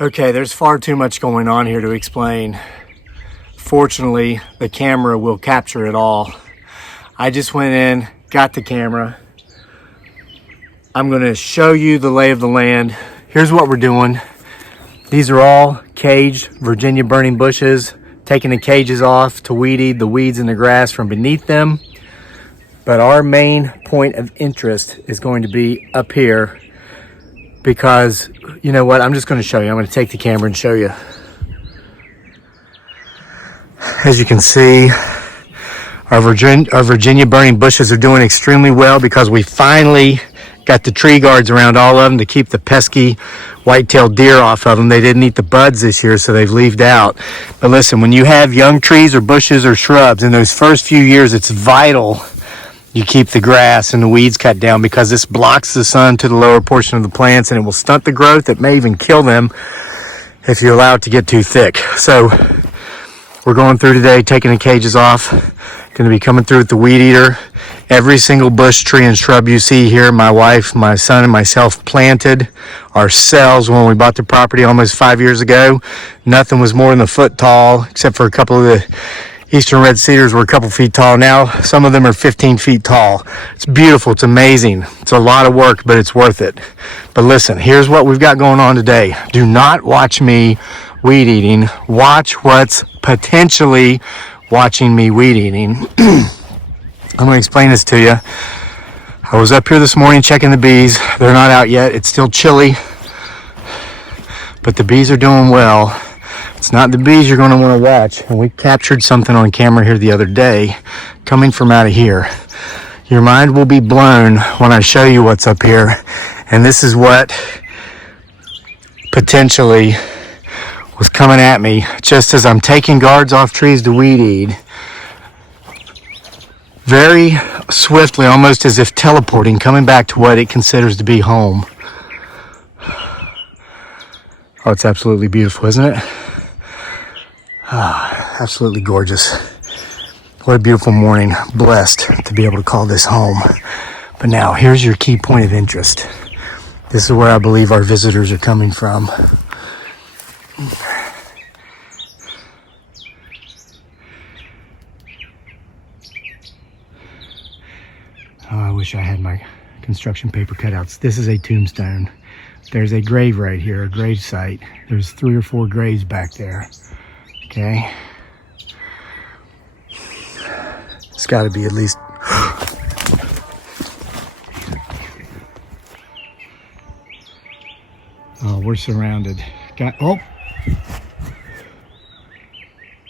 Okay, there's far too much going on here to explain. Fortunately, the camera will capture it all. I just went in, got the camera. I'm gonna show you the lay of the land. Here's what we're doing. These are all caged Virginia burning bushes, taking the cages off to weed eat the weeds and the grass from beneath them. But our main point of interest is going to be up here because, you know what, I'm just gonna show you. I'm gonna take the camera and show you. As you can see, our Virginia burning bushes are doing extremely well because we finally got the tree guards around all of them to keep the pesky white-tailed deer off of them. They didn't eat the buds this year, so they've leaved out. But listen, when you have young trees or bushes or shrubs, in those first few years, it's vital you keep the grass and the weeds cut down because this blocks the sun to the lower portion of the plants and it will stunt the growth. It may even kill them if you allow it to get too thick. So we're going through today, taking the cages off. Going to be coming through with the weed eater. Every single bush, tree, and shrub you see here, my wife, my son, and myself planted ourselves when we bought the property almost 5 years ago. Nothing was more than a foot tall, except for a couple of the eastern red cedars were a couple feet tall. Now, some of them are 15 feet tall. It's beautiful. It's amazing. It's a lot of work, but it's worth it. But listen, here's what we've got going on today. Do not watch me weed eating. Watch what's potentially watching me weed eating. I'm going to explain this to you. I was up here this morning checking the bees. They're not out yet. It's still chilly, but the bees are doing well. It's not the bees you're going to want to watch. And we captured something on camera here the other day coming from out of here. Your mind will be blown when I show you what's up here. And this is what potentially was coming at me just as I'm taking guards off trees to weed eat. Very swiftly, almost as if teleporting, coming back to what it considers to be home. Oh, it's absolutely beautiful, isn't it? Ah, absolutely gorgeous. What a beautiful morning. Blessed to be able to call this home. But now, here's your key point of interest. This is where I believe our visitors are coming from. Oh, I wish I had my construction paper cutouts. This is a tombstone. There's a grave right here, a grave site. There's 3 or 4 graves back there. Okay. It's got to be at least... Oh, we're surrounded. Oh!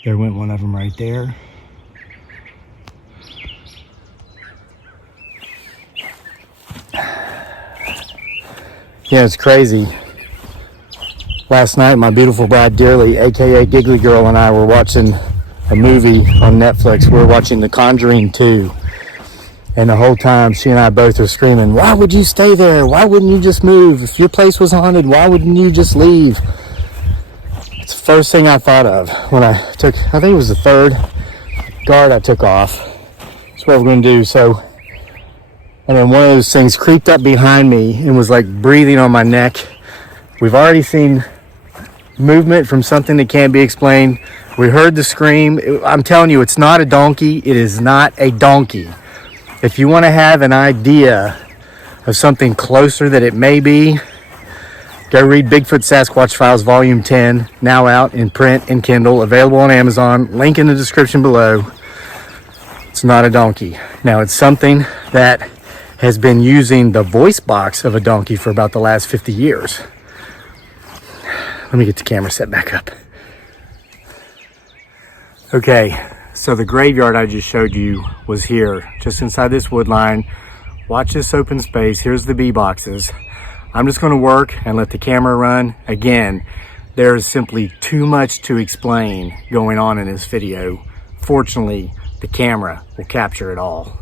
There went one of them right there. Yeah, it's crazy. Last night, my beautiful bride Dearly, aka Giggly Girl, and I were watching a movie on Netflix. We were watching The Conjuring 2. And the whole time, she and I both are screaming, "Why would you stay there? Why wouldn't you just move? If your place was haunted, why wouldn't you just leave?" It's the first thing I thought of when I think it was the 3rd guard I took off. That's what we're going to do. So, and then one of those things creeped up behind me and was like breathing on my neck. We've already seen movement from something that can't be explained. We heard the scream. I'm telling you, it's not a donkey. It is not a donkey. If you want to have an idea of something closer that it may be, go read Bigfoot Sasquatch Files Volume 10, now out in print and Kindle, available on Amazon. Link in the description below. It's not a donkey. Now, it's something that has been using the voice box of a donkey for about the last 50 years. Let me get the camera set back up. Okay, so the graveyard I just showed you was here, just inside this wood line. Watch this open space. Here's the bee boxes. I'm just going to work and let the camera run. Again, there's simply too much to explain going on in this video. Fortunately, the camera will capture it all.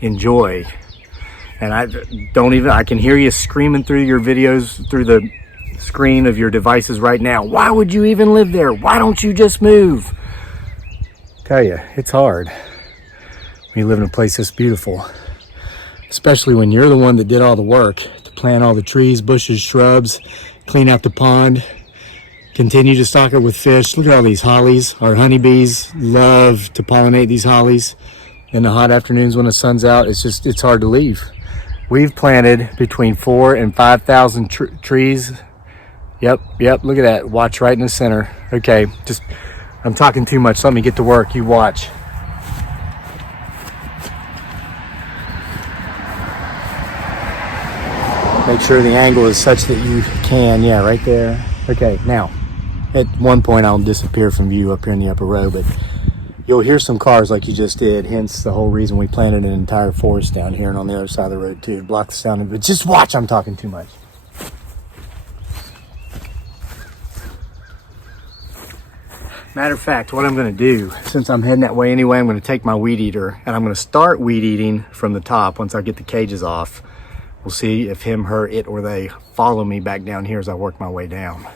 Enjoy. And I can hear you screaming through your videos, through the screen of your devices right now. Why would you even live there? Why don't you just move? Tell you, it's hard when you live in a place this beautiful, especially when you're the one that did all the work to plant all the trees, bushes, shrubs, clean out the pond, Continue to stock it with fish. Look at all these hollies. Our honeybees love to pollinate these hollies in the hot afternoons when the sun's out. It's hard to leave. We've planted between 4,000 and 5,000 trees. Yep, look at that. Watch right in the center. Okay, I'm talking too much. Let me get to work. You watch. Make sure the angle is such that you can. Yeah, right there. Okay, now, at one point I'll disappear from view up here in the upper row, but you'll hear some cars like you just did, hence the whole reason we planted an entire forest down here and on the other side of the road too, to block the sound. But just watch, I'm talking too much. Matter of fact, what I'm gonna do, since I'm heading that way anyway, I'm gonna take my weed eater and I'm gonna start weed eating from the top once I get the cages off. We'll see if him, her, it, or they follow me back down here as I work my way down.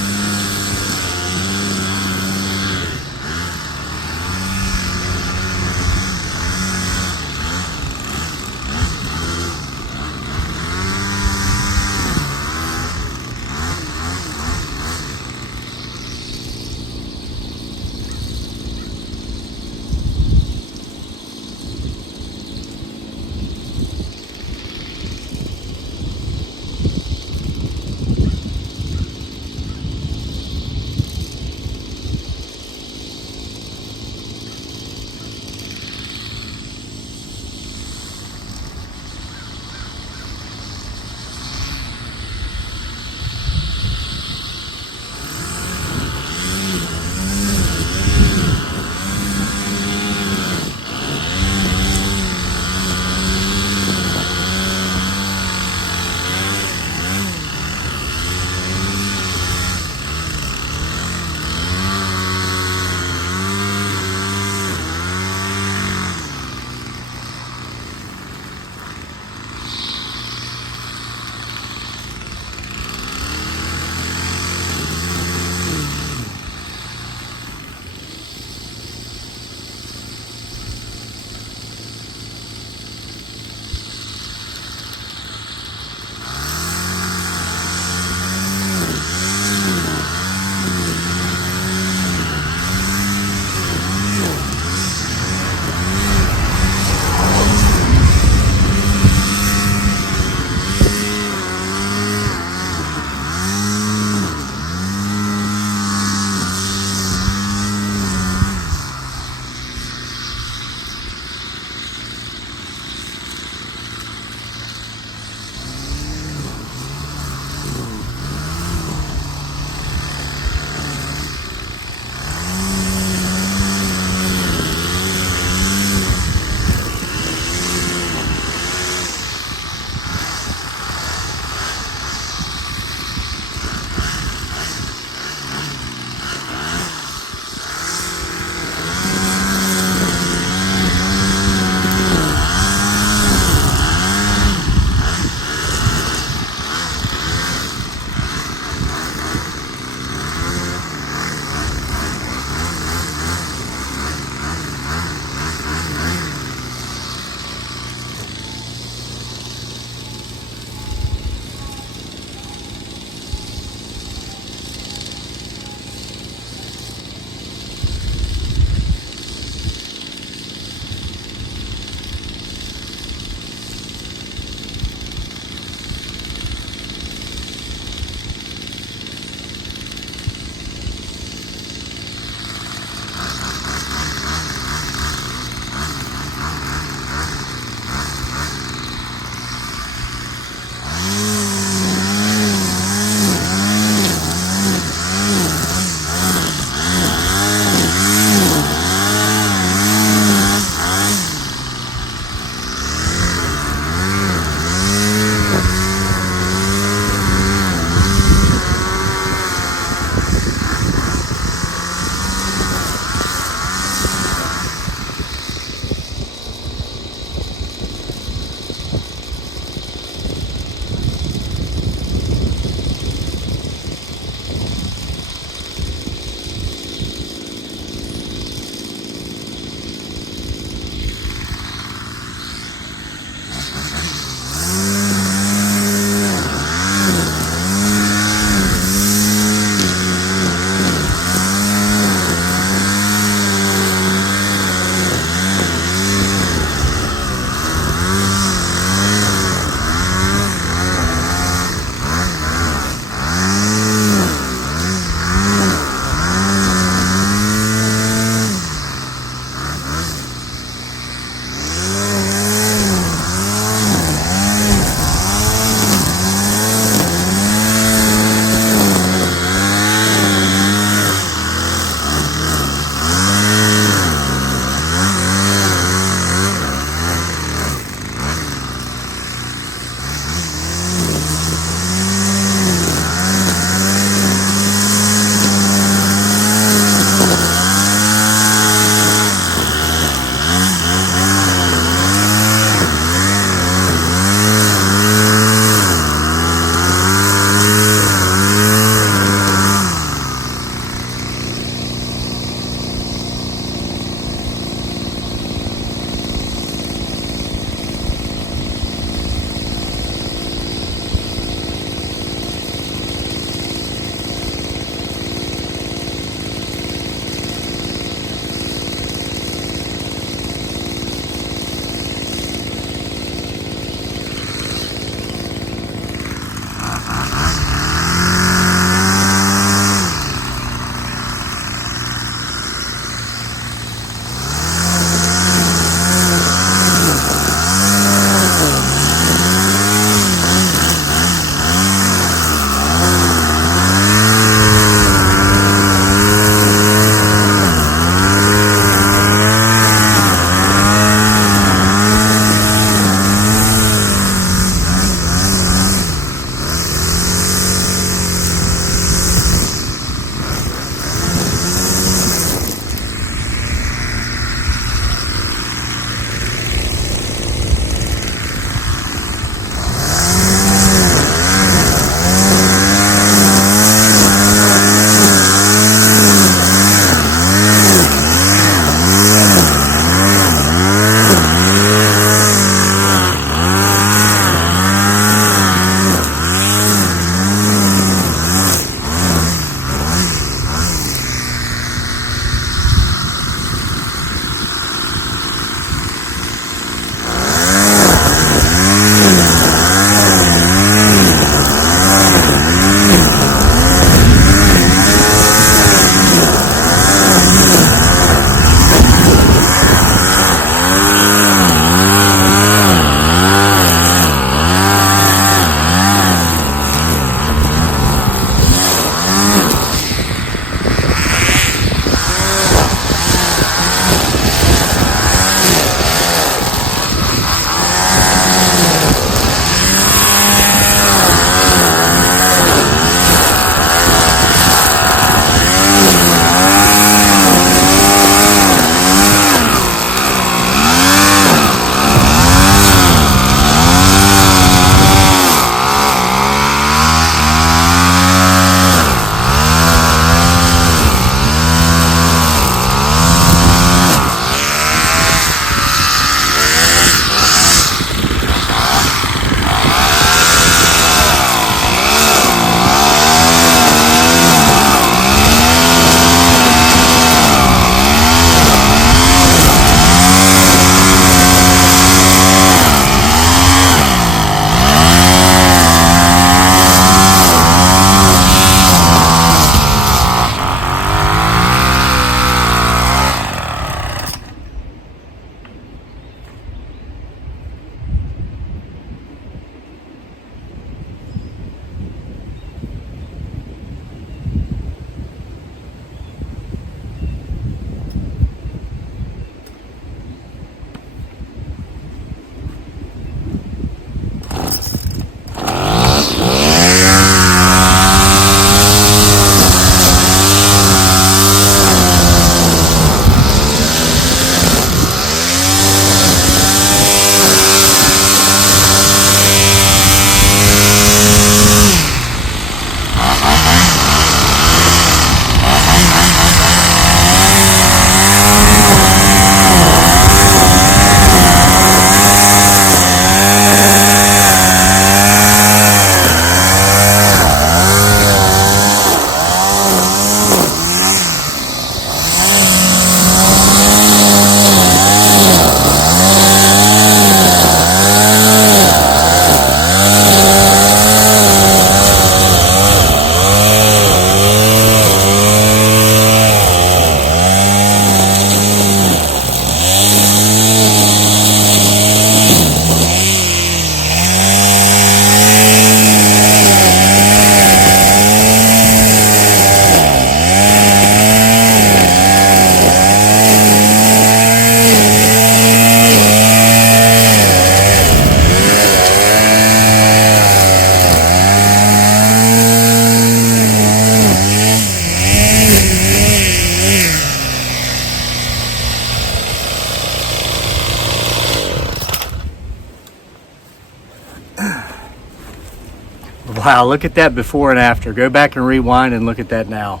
Wow, look at that before and after. Go back and rewind and look at that now.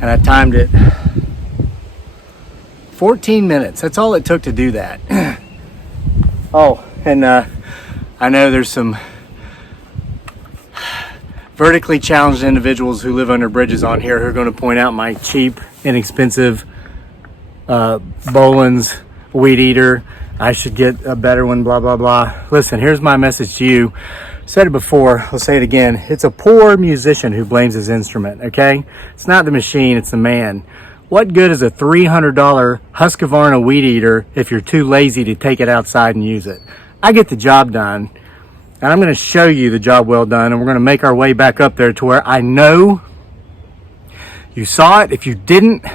And I timed it 14 minutes. That's all it took to do that. Oh, and I know there's some vertically challenged individuals who live under bridges on here who are going to point out my cheap, inexpensive Boland's weed eater. I should get a better one, blah, blah, blah. Listen, here's my message to you. Said it before, I'll say it again. It's a poor musician who blames his instrument, okay? It's not the machine, it's the man. What good is a $300 Husqvarna weed eater if you're too lazy to take it outside and use it? I get the job done, and I'm gonna show you the job well done, and we're gonna make our way back up there to where I know you saw it. If you didn't,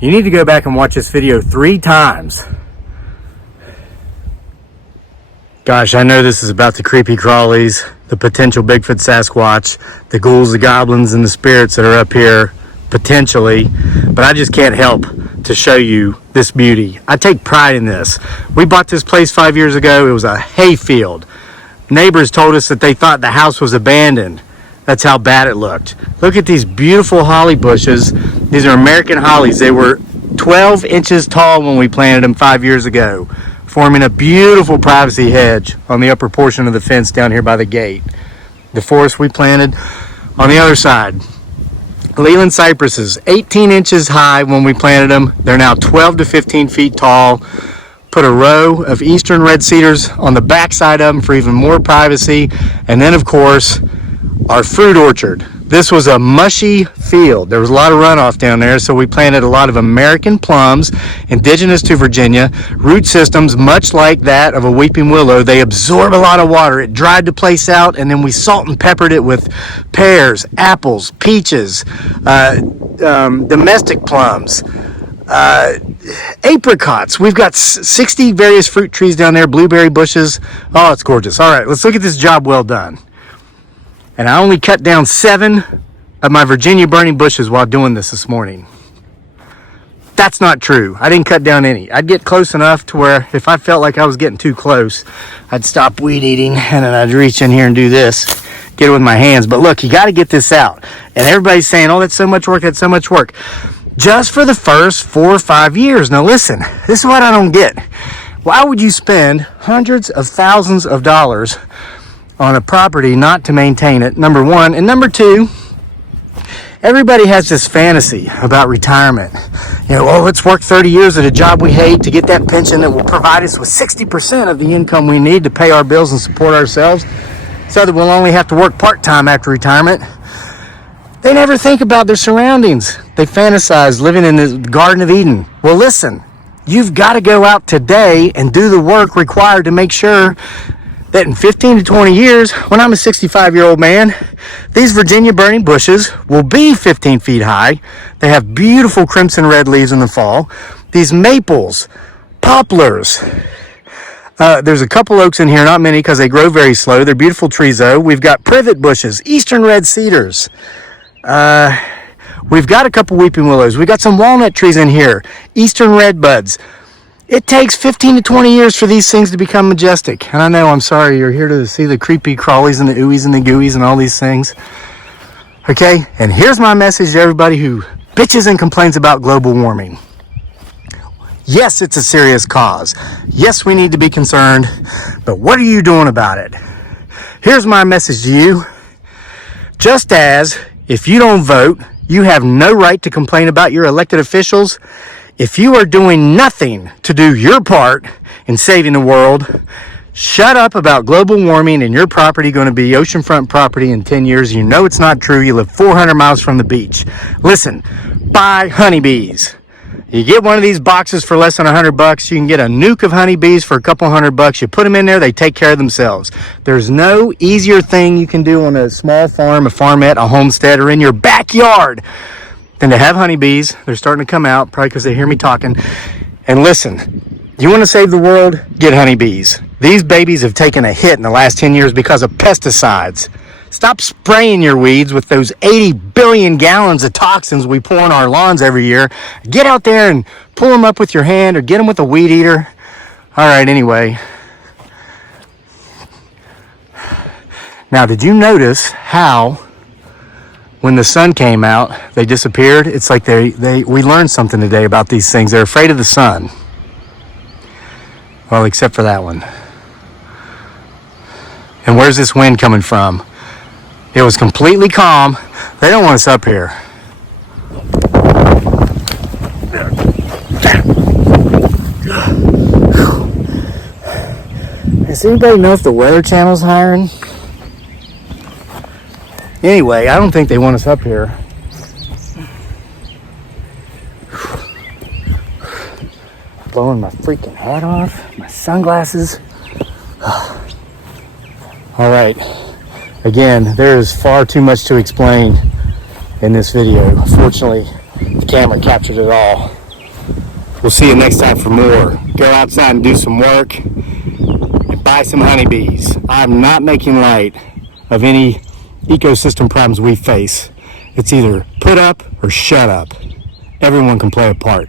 you need to go back and watch this video 3 times. Gosh, I know this is about the creepy crawlies, the potential Bigfoot Sasquatch, the ghouls, the goblins, and the spirits that are up here, potentially, but I just can't help to show you this beauty. I take pride in this. We bought this place 5 years ago. It was a hayfield. Neighbors told us that they thought the house was abandoned. That's how bad it looked. Look at these beautiful holly bushes. These are American hollies. They were 12 inches tall when we planted them 5 years ago, forming a beautiful privacy hedge on the upper portion of the fence down here by the gate. The forest we planted on the other side. Leland cypresses, 18 inches high when we planted them. They're now 12 to 15 feet tall. Put a row of eastern red cedars on the back side of them for even more privacy. And then, of course, our fruit orchard. This was a mushy field. There was a lot of runoff down there, so we planted a lot of American plums, indigenous to Virginia, root systems much like that of a weeping willow. They absorb a lot of water. It dried the place out, and then we salt and peppered it with pears, apples, peaches, domestic plums, apricots. We've got 60 various fruit trees down there, blueberry bushes. Oh, it's gorgeous. All right, let's look at this job well done. And I only cut down 7 of my Virginia burning bushes while doing this morning. That's not true. I didn't cut down any. I'd get close enough to where if I felt like I was getting too close, I'd stop weed eating and then I'd reach in here and do this, get it with my hands. But look, you got to get this out. And everybody's saying, oh, that's so much work, that's so much work. Just for the first 4 or 5 years. Now listen, this is what I don't get. Why would you spend hundreds of thousands of dollars on a property not to maintain it, number one? And number two, everybody has this fantasy about retirement. You know, oh, let's work 30 years at a job we hate to get that pension that will provide us with 60% of the income we need to pay our bills and support ourselves, so that we'll only have to work part-time after retirement. They never think about their surroundings. They fantasize living in the Garden of Eden. Well, listen, you've got to go out today and do the work required to make sure that in 15 to 20 years, when I'm a 65-year-old man, these Virginia burning bushes will be 15 feet high. They have beautiful crimson red leaves in the fall. These maples, poplars. There's a couple oaks in here, not many because they grow very slow. They're beautiful trees though. We've got privet bushes, eastern red cedars. We've got a couple weeping willows. We've got some walnut trees in here, eastern red buds. It takes 15 to 20 years for these things to become majestic. And I know, I'm sorry, you're here to see the creepy crawlies and the ooies and the gooies and all these things. Okay, and here's my message to everybody who bitches and complains about global warming. Yes, it's a serious cause. Yes, we need to be concerned, but what are you doing about it? Here's my message to you. Just as if you don't vote, you have no right to complain about your elected officials. If you are doing nothing to do your part in saving the world, shut up about global warming and your property going to be oceanfront property in 10 years. You know it's not true. You live 400 miles from the beach. Listen, buy honeybees. You get one of these boxes for less than $100. You can get a nuke of honeybees for a couple $100. You put them in there, they take care of themselves. There's no easier thing you can do on a small farm, a farmette, a homestead, or in your backyard than to have honeybees. They're starting to come out, probably because they hear me talking. And listen, you want to save the world? Get honeybees. These babies have taken a hit in the last 10 years because of pesticides. Stop spraying your weeds with those 80 billion gallons of toxins we pour on our lawns every year. Get out there and pull them up with your hand or get them with a weed eater. All right, anyway. Now, did you notice how when the sun came out, they disappeared? It's like we learned something today about these things. They're afraid of the sun. Well, except for that one. And where's this wind coming from? It was completely calm. They don't want us up here. Does anybody know if the Weather Channel's hiring? Anyway, I don't think they want us up here. Blowing my freaking hat off, my sunglasses. All right, again, there is far too much to explain in this video. Fortunately, the camera captured it all. We'll see you next time for more. Go outside and do some work and buy some honeybees. I'm not making light of any ecosystem problems we face. It's either put up or shut up. Everyone can play a part.